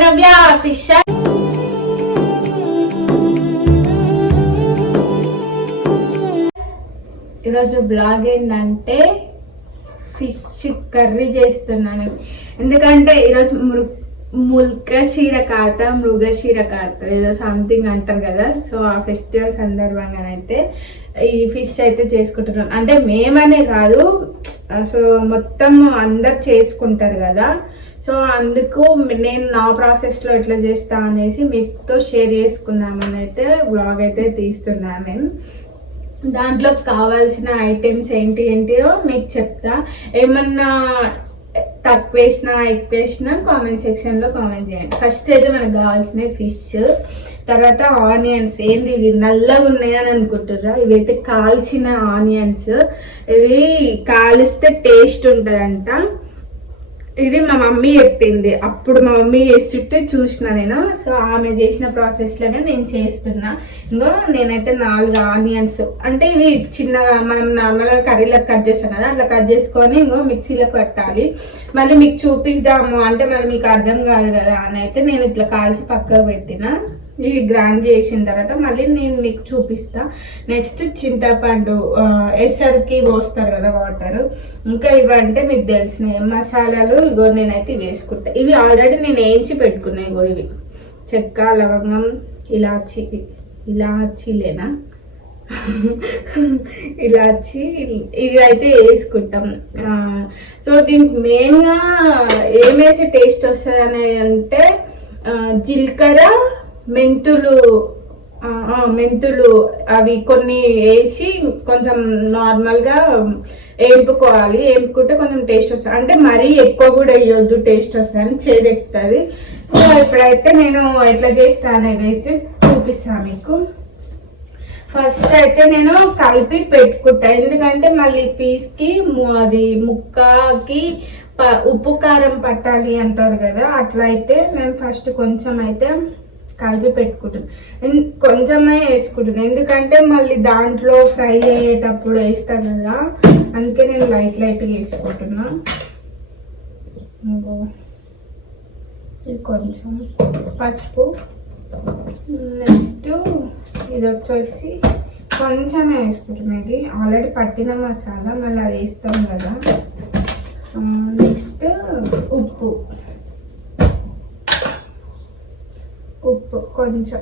నవ్య fish. ఈరోజు blog ఏంటంటే fish curry చేస్తున్నాను. ఎందుకంటే ఈరోజు మృగశిర కార్త ఏదో సంథింగ్ అంటారు కదా. సో ఆ ఫెస్టివల్ సందర్భంగానైతే ఈ ఫిష్ అయితే చేసుకుంటున్నాను. అంటే మేమనే కాదు, సో మొత్తం అందరు చేసుకుంటారు కదా. సో అందుకు నేను నా ప్రాసెస్లో ఎట్లా చేస్తా అనేసి మీతో షేర్ చేసుకుందామని అయితే బ్లాగ్ అయితే తీస్తున్నాను. నేను దాంట్లో కావాల్సిన ఐటమ్స్ ఏంటియో మీకు చెప్తా. ఏమన్నా తక్కువ వేసినా ఎక్కువ వేసినా కామెంట్ సెక్షన్లో కామెంట్ చేయండి. ఫస్ట్ అయితే మనకు కావాల్సిన ఫిష్, తర్వాత ఆనియన్స్. ఏంది ఇవి నల్లగా ఉన్నాయని అనుకుంటుర్రా? ఇవైతే కాల్చిన ఆనియన్స్. ఇవి కాలిస్తే టేస్ట్ ఉంటుందంట. ఇది మా మమ్మీ చెప్పింది. అప్పుడు మా మమ్మీ చేస్తుంటే చూసిన నేను. సో ఆమె చేసిన ప్రాసెస్లోనే నేను చేస్తున్నా. ఇంకో నేనైతే 4 ఆనియన్స్, అంటే ఇవి చిన్నగా మనం నార్మల్గా కర్రీలకు కట్ చేస్తాం కదా, అట్లా కట్ చేసుకొని ఇంకో మిక్సీలో పెట్టాలి. మళ్ళీ మీకు చూపిస్తాము అంటే మళ్ళీ మీకు అర్థం కాదు కదా అని అయితే నేను ఇట్లా కాల్చి పక్కకు పెట్టిన. ఇవి గ్రైండ్ చేసిన తర్వాత మళ్ళీ నేను మీకు చూపిస్తా. నెక్స్ట్ చింతపండు, ఎసరికి పోస్తారు కదా వాటర్. ఇంకా ఇవంటే మీకు తెలిసిన మసాలాలు ఇగో నేనైతే వేసుకుంటా. ఇవి ఆల్రెడీ నేను వేయించి పెట్టుకున్నా. ఇగో ఇవి చెక్క, లవంగం, ఇలాచీలేనా ఇలాచి, ఇవి అయితే వేసుకుంటాం. సో దీనికి మెయిన్గా ఏం వేసి టేస్ట్ వస్తుంది అనేది అంటే జీలకర్ర, మెంతులు అవి కొన్ని వేసి కొంచెం నార్మల్గా వేపుకోవాలి. వేపుకుంటే కొంచెం టేస్ట్ వస్తుంది. అంటే మరీ ఎక్కువ కూడా వేయొద్దు, టేస్ట్ వస్తుంది అని చేదెక్కుతుంది. సో ఇప్పుడైతే నేను ఎట్లా చేస్తాను అనేది అయితే చూపిస్తాను మీకు. ఫస్ట్ అయితే నేను కలిపి పెట్టుకుంటా. ఎందుకంటే మళ్ళీ పీస్కి అది ముక్కకి ఉప్పు కారం పట్టాలి అంటారు కదా. అట్లా అయితే నేను ఫస్ట్ కొంచెం అయితే కలిపి పెట్టుకుంటున్నాను. కొంచెమే వేసుకుంటున్నాను, ఎందుకంటే మళ్ళీ దాంట్లో ఫ్రై అయ్యేటప్పుడు వేస్తాను కదా. అందుకే నేను లైట్గా వేసుకుంటున్నా. ఇది కొంచెం పసుపు, నెక్స్ట్ ఇది వచ్చేసి కొంచెమే వేసుకుంటున్నాను. ఇది ఆల్రెడీ పట్టిన మసాలా, మళ్ళీ అది వేస్తాం కదా. నెక్స్ట్ ఉప్పు కొంచెం,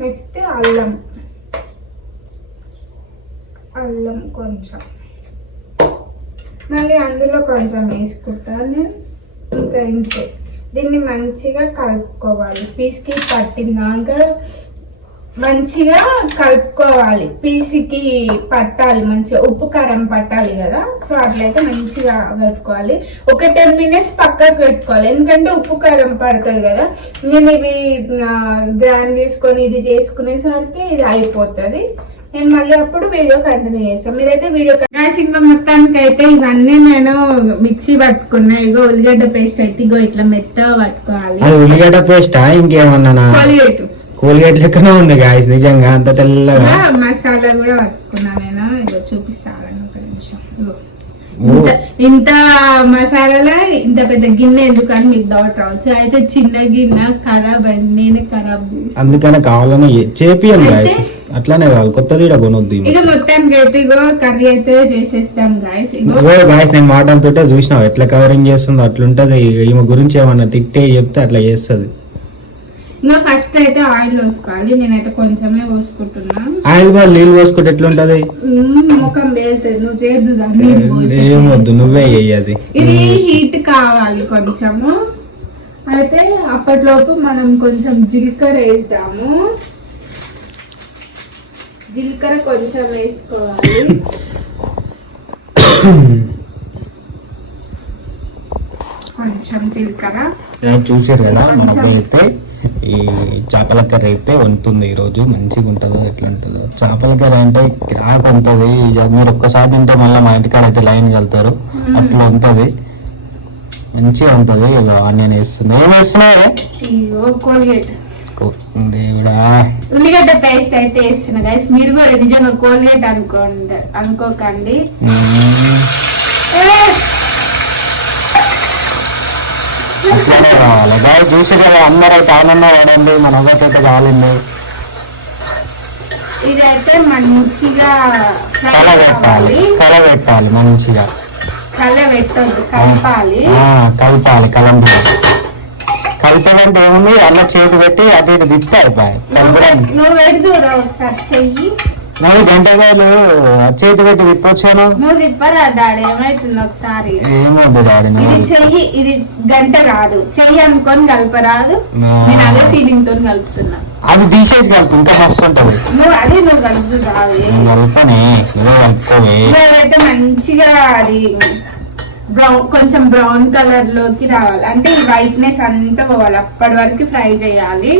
నెక్స్ట్ అల్లం కొంచెం, మళ్ళీ అందులో కొంచెం వేసుకుంటాను నేను. ఇంకా ఇంతే. దీన్ని మంచిగా కలుపుకోవాలి. పీస్కి పట్టినాక మంచిగా కలుపుకోవాలి. పీస్కి పట్టాలి, మంచిగా ఉప్పు కారం పట్టాలి కదా. సో అట్లయితే మంచిగా కలుపుకోవాలి. ఒక 10 minutes పక్కకు పెట్టుకోవాలి, ఎందుకంటే ఉప్పు కారం పడుతుంది కదా. నేను ఇవి గ్రైండ్ చేసుకొని ఇది చేసుకునేసరికి ఇది అయిపోతుంది. నేను మళ్ళీ అప్పుడు వీడియో కంటిన్యూ చేస్తాను. మీరైతే వీడియో ఇంకా మొత్తానికి అయితే ఇవన్నీ నేను మిక్సీ పట్టుకున్నా. ఇగో ఉల్లిగడ్డ పేస్ట్ అయితే ఇగో ఇట్లా మెత్తగా పట్టుకోవాలి. ఉల్లిగడ్డ పేస్ట్ ఇంకేమన్నా కోల్గేట్ లెక్కనే ఉంది గాయస్, నిజంగా అంత తెల్లగా. మసాలా కూడా పట్టుకున్నా నేను. ఇగో చూపిస్తాను ఒక నిమిషం. ఇంత మసాలా ఇంత పెద్ద గిన్నె ఎందుకని మీకు డౌట్ రావచ్చు. అయితే చిన్న గిన్నె ఖరాబ్ అయింది, నేనే ఖరాబ్ చేసి, అందుకనే కావాలని చేపియండి గాయస్. అట్లానే కావాలి, కొత్తది కూడా కొనొద్దు. ఇక మొత్తానికి అయితే ఇగో కర్రీ అయితే చేసేస్తాం గాయస్. ఇగో గాయస్, నేను మాటలతోటే చూసినావు ఎట్లా కవరింగ్ చేస్తుందో. అట్లుంటది. ఈమె గురించి ఏమన్నా తిట్టే చెప్తే అట్లా చేస్తుంది. ఇంకా ఫస్ట్ అయితే ఆయిల్ పోసుకోవాలి. నేనైతే కొంచెమే పోసుకుంటున్నా. ఆయిల్ వాళ్ళు నీళ్ళు పోసుకుంటే ఎట్లుంటది? ముఖం వేలుతుంది. నువ్వు చేయద్దు, ఏమొద్దు, నువ్వే చెయ్యది. ఇది హీట్ కావాలి కొంచెము. అయితే అప్పట్లోపు మనం కొంచెం జీలకర్ర వేద్దాము. జీలకర్ర కొంచెం వేసుకోవాలి. కొంచెం జీలకర్ర చూసారు కదా. మనకైతే ఈ చేపల కర్రీ అయితే వండుతుంది ఈరోజు. మంచిగా ఉంటుందో ఎట్లా ఉంటుందో. చేపల కర్రీ అంటే క్రాక్ ఉంటుంది. మీరు ఒక్కసారి తింటే మళ్ళీ మా ఇంటికాడ అయితే లైన్ వెళ్తారు. అట్లా ఉంటుంది, మంచిగా ఉంటుంది. ఆనియన్ వేస్తుంది. ఏం వేస్తున్నాయి? దేవుడా. ఉల్లిగడ్డ పేస్ట్ అయితే వేస్తున్నా గైస్. మీరు కూడా నిజంగా కోల్గేట్ అనుకోకండి. అట్లనే కావాలి బాగా చూసి కదా అందరూ అయితే ఆనందం పడండి. మన ఒకటైతే కావాలండి. ఇదైతే మంచిగా కలబెట్టాలి మంచిగా. కలబెట్టొద్దు, కలపాలి. కలపాలి. కలిపాలంటే ఏముంది, అన్న చేతి పెట్టి అటు ఇటు తిప్పాలి. నువ్వు పెడుతురా ఒకసారి చెయ్యి. నువ్వు గంటకాయలు చేతి పెట్టి తిప్పొచ్చాను. నువ్వు తిప్పరా డాడీ? ఏమైతుంది ఒకసారి? ఏమవుతుంది డాడీ? ఇది చెయ్యి, ఇది గంట కాదు, చెయ్యి అనుకొని కలపరాదు. నేను అదే ఫీలింగ్ తో కలుపుతున్నా. అది తీసేసి కలుపు, ఇంకా మస్తు ఉంటది. నువ్వు కలుపు కాదు, కలుపుకొని కలుపుకోవే. అయితే మంచిగా అది కొంచెం బ్రౌన్ కలర్ లోకి రావాలి. అంటే ఈ వైట్నెస్ అంతా పోవాలి. అప్పటి వరకు ఫ్రై చేయాలి.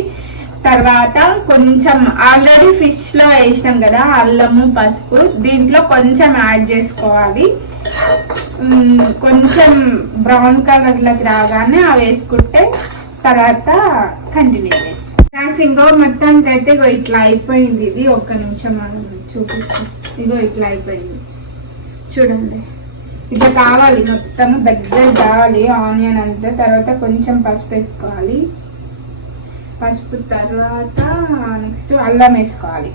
తర్వాత కొంచెం ఆల్రెడీ ఫిష్ లో వేసినాం కదా అల్లము, పసుపు, దీంట్లో కొంచెం యాడ్ చేసుకోవాలి. కొంచెం బ్రౌన్ కలర్ లోకి రాగానే అవి వేసుకుంటే తర్వాత కంటిన్యూ చేస్తాం. ఇంకో మొత్తానికి అయితే ఇగో ఇట్లా అయిపోయింది. ఇది ఒక్క నిమిషం మనం చూపిస్తాం. ఇగో ఇట్లా అయిపోయింది చూడండి. ఇట్లా కావాలి, మొత్తం దగ్గర కావాలి ఆనియన్ అంతా. తర్వాత కొంచెం పసుపు వేసుకోవాలి. పసుపు తర్వాత నెక్స్ట్ అల్లం వేసుకోవాలి.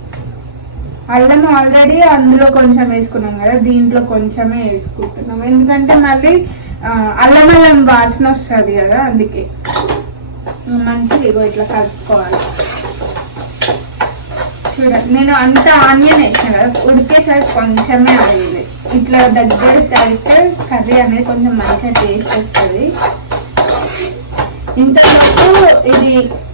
అల్లం ఆల్రెడీ అందులో కొంచెం వేసుకున్నాం కదా, దీంట్లో కొంచెమే వేసుకుంటున్నాం. ఎందుకంటే మళ్ళీ అల్లం వాసన వస్తుంది కదా, అందుకే మంచిగా ఇగో ఇట్లా కలుపుకోవాలి. చూడండి, నేను అంత ఆనియన్ వేసిన కదా, ఉడికేసరికి కొంచెమే అడిగింది. ఇట్లా దగ్గర కలిపితే కర్రీ అనేది కొంచెం మంచిగా టేస్ట్ వస్తుంది. ఇంతవరకు ఇది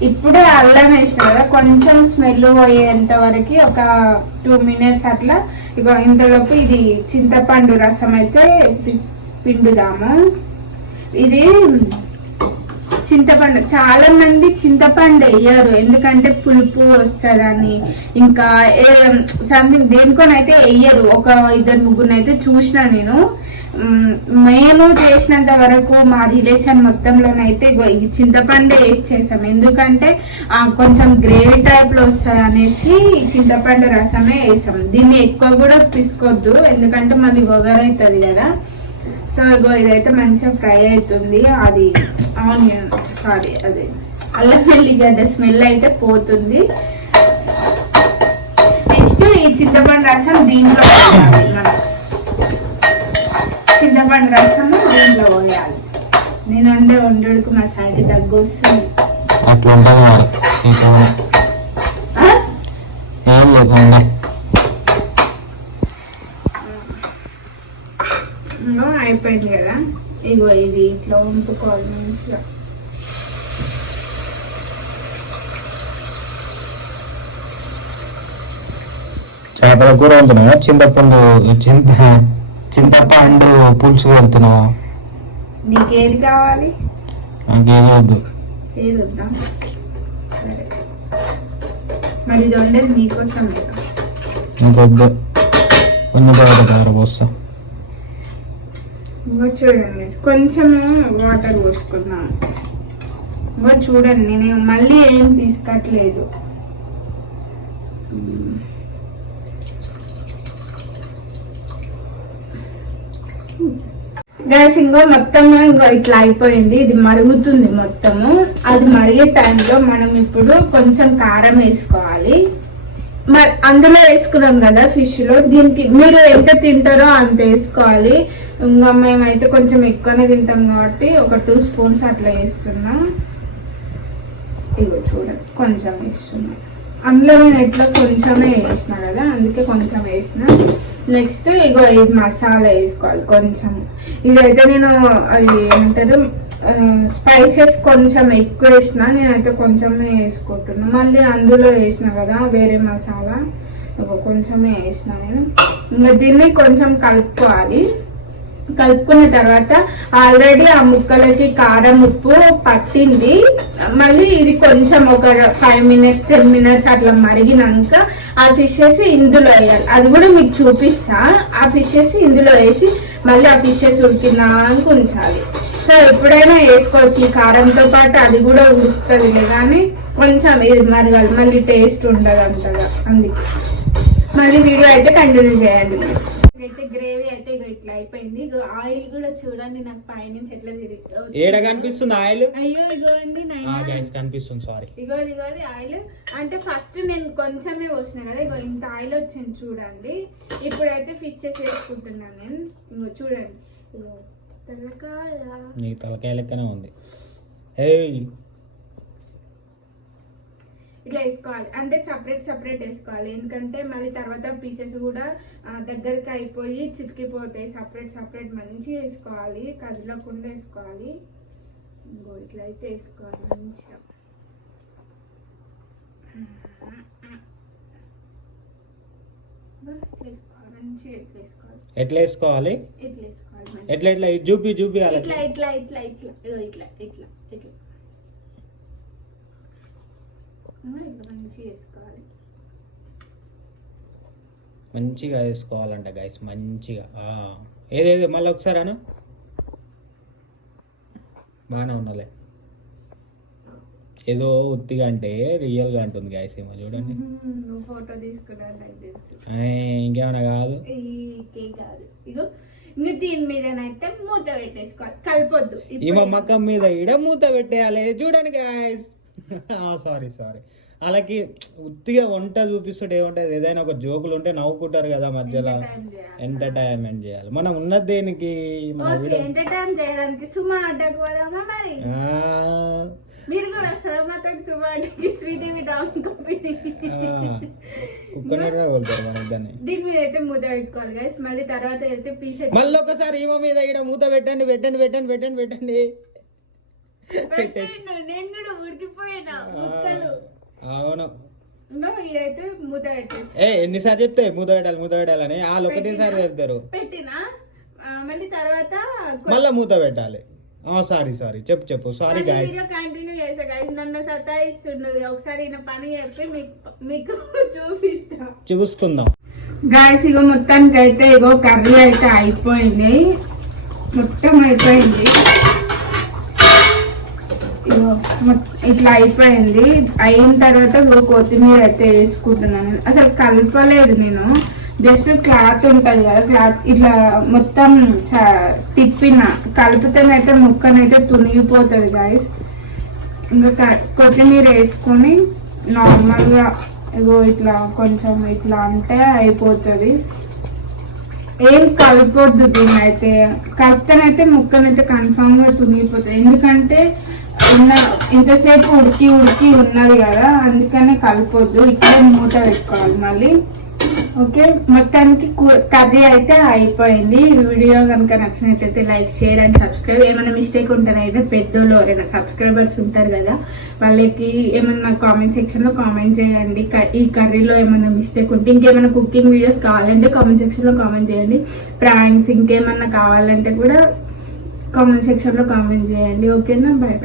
ఇప్పుడే అల్లం వేసిన కదా, కొంచెం స్మెల్ పోయేంత వరకు ఒక 2 minutes అట్లా. ఇక ఇంతలోపు ఇది చింతపండు రసం అయితే పిండుదాము. ఇది చింతపండు, చాలా మంది చింతపండు వేయరు ఎందుకంటే పులుపు వస్తుందని, ఇంకా సంథింగ్ దేనికోనైతే వేయరు. ఒక 2-3 అయితే చూసిన నేను. మేము చేసినంత వరకు మా రిలేషన్ మొత్తంలోనైతే చింతపండు వేసి చేసాం. ఎందుకంటే కొంచెం గ్రేవీ టైప్ లో వస్తుంది అనేసి చింతపండు రసమే వేసాం. దీన్ని ఎక్కువ కూడా తీసుకోవద్దు, ఎందుకంటే మళ్ళీ ఒగరైతుంది కదా. సో ఇగో ఇదైతే మంచిగా ఫ్రై అవుతుంది. అది ఆనియన్ అది అల్లం వెల్లిగడ్డ స్మెల్ అయితే పోతుంది. నెక్స్ట్ ఈ చింతపండు రసం దీంట్లో మనం చింతపండు రసం దీంట్లో పోయాలి. నేను వండుకు మా సైడ్ దగ్గు వస్తుంది. అట్లా అయిపోయింది కదా. ఇగో ఇది ఇట్లా వంపుకోవాలి మంచిగా. చేపల కూర వెళ్తున్నావా? చింతపండు పులుసు వెళ్తున్నావా? నీకేది కావాలి? నాకేది వద్దు. ఏది వద్దా? సరే, మరి ఇది వండేది నీకోసమే. ఇంకొద్దు, కొన్ని బయట పోస్తా. చూడండి, కొంచెం వాటర్ పోసుకున్నాను. చూడండి, నేను మళ్ళీ ఏం తీసుకోవట్లేదు. గ్యాస్ ఇంకో మొత్తం ఇట్లా అయిపోయింది. ఇది మరుగుతుంది మొత్తము. అది మరిగే టైంలో మనం ఇప్పుడు కొంచెం కారం వేసుకోవాలి. అందులో వేసుకున్నాం కదా ఫిష్ లో, దీనికి మీరు ఎంత తింటారో అంత వేసుకోవాలి. ఇంకా మేమైతే కొంచెం ఎక్కువనే తింటాం కాబట్టి ఒక 2 spoons అట్లా వేస్తున్నాం. ఇగో చూడండి, కొంచెం వేస్తున్నాం. అందులో నేను ఎట్లా కొంచెమే వేసిన కదా, అందుకే కొంచెం వేసిన. నెక్స్ట్ ఇగో ఇది మసాలా వేసుకోవాలి కొంచెం. ఇదైతే నేను అది ఏమంటారు స్పైసెస్ కొంచెం ఎక్కువ వేసిన, నేనైతే కొంచెమే వేసుకుంటున్నా. మళ్ళీ అందులో వేసిన కదా వేరే మసాలా, కొంచెమే వేసిన నేను. ఇంకా దీన్ని కొంచెం కలుపుకోవాలి. కలుపుకున్న తర్వాత ఆల్రెడీ ఆ ముక్కలకి కారం ఉప్పు పట్టింది. మళ్ళీ ఇది కొంచెం ఒక 5 minutes 10 minutes అట్లా మరిగినాక ఆ ఫిషెస్ ఇందులో వేయాలి. అది కూడా మీకు చూపిస్తా. ఆ ఫిషెస్ ఇందులో వేసి మళ్ళీ ఆ ఫిషెస్ ఉడికినాక ఉంచాలి. సో ఎప్పుడైనా వేసుకోవచ్చు, ఈ కారంతో పాటు అది కూడా ఉడుకుతుంది కానీ కొంచెం ఇది మరగాలి, మళ్ళీ టేస్ట్ ఉండదు అంతగా, అందుకే మళ్ళీ వీడియో అయితే కంటిన్యూ చేయండి. అయితే గ్రేవీ అయితే ఇగో ఇట్లా అయిపోయింది. ఇగో ఆయిల్ కూడా చూడండి నాకు పైనుంచి ఎట్లా తిరిగి ఏడ కనిపిస్తుంది ఆయిల్? అయ్యో ఇగోండి కనిపిస్తుంది, సారీ. ఇగోది ఆయిల్ అంటే ఫస్ట్ నేను కొంచెమే పోసిన కదా, ఇగో ఇంత ఆయిల్ వచ్చింది చూడండి. ఇప్పుడైతే ఫిష్ వేసుకుంటున్నాను నేను. ఇంకో చూడండి, ఇగో తలకాయ, నీ తలకాయ లెక్కనే ఉంది. ఇట్లా వేసుకోవాలి, అంటే సపరేట్ వేసుకోవాలి, ఎందుకంటే మళ్ళీ తర్వాత పీసెస్ కూడా దగ్గరికి అయిపోయి చితికిపోతాయి. సపరేట్ మంచిగా వేసుకోవాలి, కదలకుండా వేసుకోవాలి. ఇంకో ఇట్లా అయితే వేసుకోవాలి మంచిగా. ఎట్లా వేసుకోవాలి? ఎట్లా చూపి ఇట్లా మంచిగా వేసుకోవాలంట గైస్, మంచిగా. ఏదేది మళ్ళీ ఒకసారి అను. బాగానే ఉన్నలే, ఏదో ఉత్తిగా అంటే రియల్ గా అంటుంది గైస్. ఏమో చూడండి, ఫోటో తీసుకున్నా ఇంకేమైనా కాదు. ఇగో దీని మీదనైతే మూత పెట్టేసుకోవాలి, కలపొద్దు. ఈ మమ్మకం మీద ఈడ మూత పెట్టేయాలి. చూడండి గైస్, సారీ అలాగే ఉత్తిగా వంట చూపిస్తుంటే ఏముంటది, ఏదైనా ఒక జోకులు ఉంటే నవ్వుకుంటారు కదా మధ్యలో. ఎంటర్టైన్మెంట్ చేయాలి. మనం ఉన్నది దేనికి? ఎంటర్టైన్ చేయడానికి. సుమా అడ్డకు పోదామా మరి? మీరు కూడా సరమాతో సుమా అడ్డకి శ్రీదేవి డామ్ కంపెనీ దీని మీద అయితే మూత పెట్టుకోవాలి గైస్. మళ్ళీ తర్వాత అయితే పీస్ మళ్ళీ ఒకసారి ఈమె మీద ఈడ మూత పెట్టండి. నేను కూడా ఉడికిపోయినా. అవును, ఇదైతే మూత పెట్టేసి ఎన్నిసార్లు చెప్తే మూత పెట్టాలని వాళ్ళు ఒకటేసారి వెళ్తారు. పెట్టినా మళ్ళీ తర్వాత మళ్ళీ మూత పెట్టాలి. సారీ చెప్పు సారీ గైస్. కంటిన్యూ చేసా గైస్, నన్ను సతాయిస్తుండు. ఒకసారి నా పని చెప్పి మీకు చూసుకుందాం గైస్. ఇగో మొత్తానికి అయితే ఇగో కర్రీ అయితే అయిపోయింది, మొత్తం అయిపోయింది. ఇట్లా అయిపోయింది. అయిన తర్వాత కొత్తిమీర అయితే వేసుకుంటున్నాను. అసలు కలపలేదు నేను, జస్ట్ క్లాత్ ఉంటుంది కదా, క్లాత్ ఇట్లా మొత్తం తిప్పిన. కలిపితేనైతే ముక్కనైతే తునిగిపోతుంది గాయస్. ఇంకా కొత్తిమీర వేసుకొని నార్మల్గా ఇగో ఇట్లా కొంచెం ఇట్లా అంటే అయిపోతుంది. ఏం కలపొద్దు దీన్ని అయితే. కలిపితేనైతే ముక్కనైతే కన్ఫామ్గా తునిగిపోతుంది, ఎందుకంటే ఇంతసేపు ఉడికి ఉన్నది కదా, అందుకనే కలపొద్దు. ఇక్కడే మూత పెట్టుకోవాలి మళ్ళీ. ఓకే, మొత్తానికి కర్రీ అయితే అయిపోయింది. వీడియో కనుక నచ్చినట్లయితే లైక్, షేర్ అండ్ సబ్స్క్రైబ్. ఏమైనా మిస్టేక్ ఉంటేనైతే పెద్దోళ్ళు ఎవరైనా సబ్స్క్రైబర్స్ ఉంటారు కదా, వాళ్ళకి ఏమన్నా కామెంట్ సెక్షన్లో కామెంట్ చేయండి. ఈ కర్రీలో ఏమైనా మిస్టేక్ ఉంటే, ఇంకేమైనా కుకింగ్ వీడియోస్ కావాలంటే కామెంట్ సెక్షన్లో కామెంట్ చేయండి. ప్రాంక్స్ ఇంకేమన్నా కావాలంటే కూడా కామెంట్ సెక్షన్లో కామెంట్ చేయండి. ఓకేనా, బాయ్.